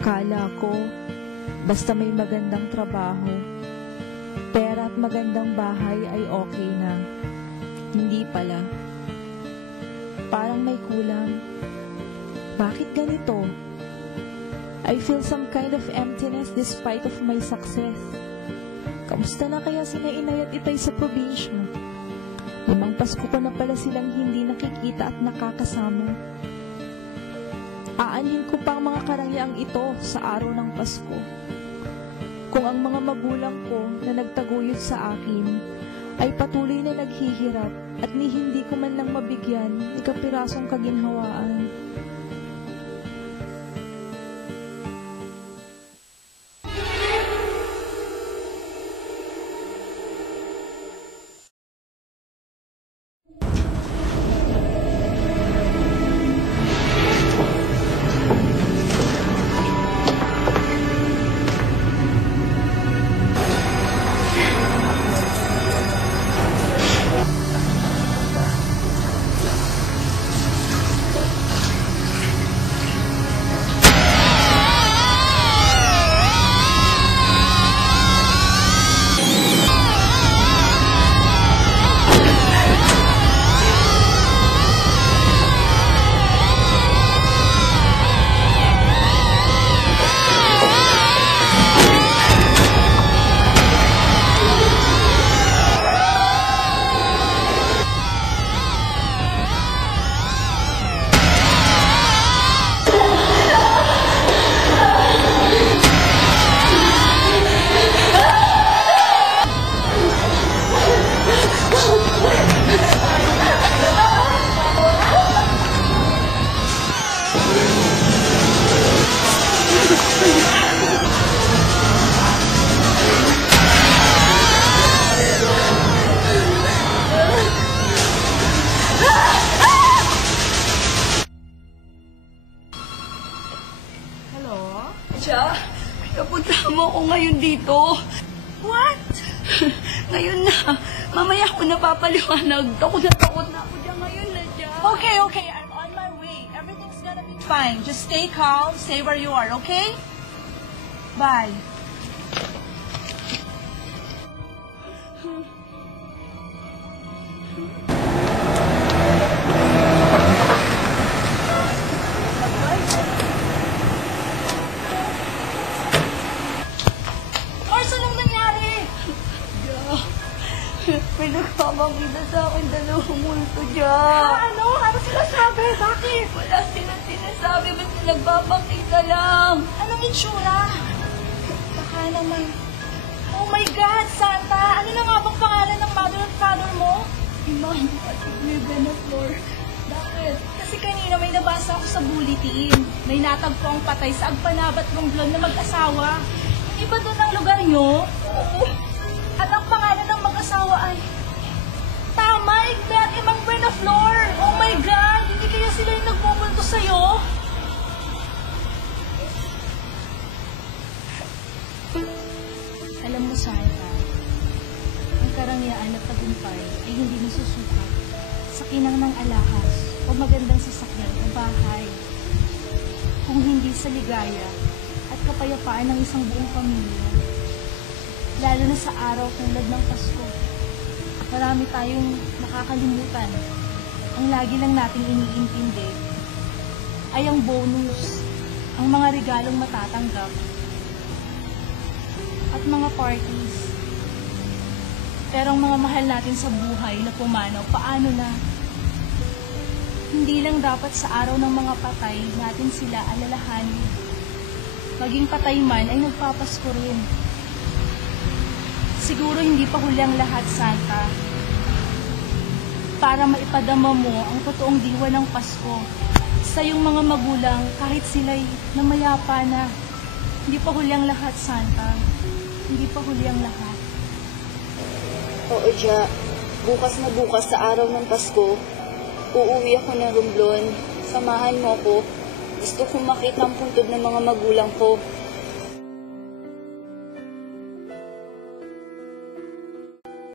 Akala ko, basta may magandang trabaho, pera at magandang bahay ay okay na. Hindi pala. Parang may kulang. Bakit ganito? I feel some kind of emptiness despite of my success. Kamusta na kaya sina inay at itay sa probinsya? 5 Pasko ko na pala silang hindi nakikita at nakakasama. Aanhin ko pa ang mga karangyang ito sa araw ng Pasko. Kung ang mga magulang ko na nagtaguyod sa akin ay patuloy na naghihirap at ni hindi ko man lang mabigyan ni kapirasong kaginhawaan. Siya, napunta mo ako ngayon dito. What? Ngayon na. Mamaya ako napapaliwanag. Takot na ako dyan ngayon na dyan. Okay, I'm on my way. Everything's gonna be fine. Just stay calm, stay where you are, okay? Bye. May nagpapakita sa akin 2 multo dyan. Ano? Ano sila sabi? Bakit? Wala silang sinasabi. Basta nagpapakita lang. Anong itsura? Baka naman. Oh my God, Santa! Ano na nga bang pangalan ng mother at father mo? Imam at Ibn Flor. Bakit? Kasi kanina may nabasa ako sa bulletin. May natagpo ang patay sa Agpanabat Romblon na mag-asawa. Hindi ba doon ang lugar nyo? Oo. At ang pangalan ng mag-asawa ay... Tama, Ignaat Imang Brenda Flor! Oh my God! Hindi kaya sila yung nagmumulto sa'yo? Alam mo, Santa, ang karangyaan at tagumpay ay hindi nasusukat sa kinang ng alahas o magandang sasakyan o bahay. Kung hindi sa ligaya at kapayapaan ng isang buong pamilya, lalo na sa araw tulad ng Pasko, marami tayong nakakalimutan. Ang lagi lang nating iniintindi ay ang bonus, ang mga regalong matatanggap, at mga parties. Pero ang mga mahal natin sa buhay na pumanaw, paano na? Hindi lang dapat sa araw ng mga patay natin sila alalahanin. Maging patay man ay nagpapasko rin. Siguro hindi pa huli ang lahat, Santa. Para maipadama mo ang totoong diwa ng Pasko sa iyong mga magulang kahit sila'y namayapa na. Hindi pa huli ang lahat, Santa. Hindi pa huli ang lahat. Oo, Ja. Bukas sa araw ng Pasko, uuwi ako ng Romblon. Samahan mo ko. Gusto kong makita ang puntod ng mga magulang ko.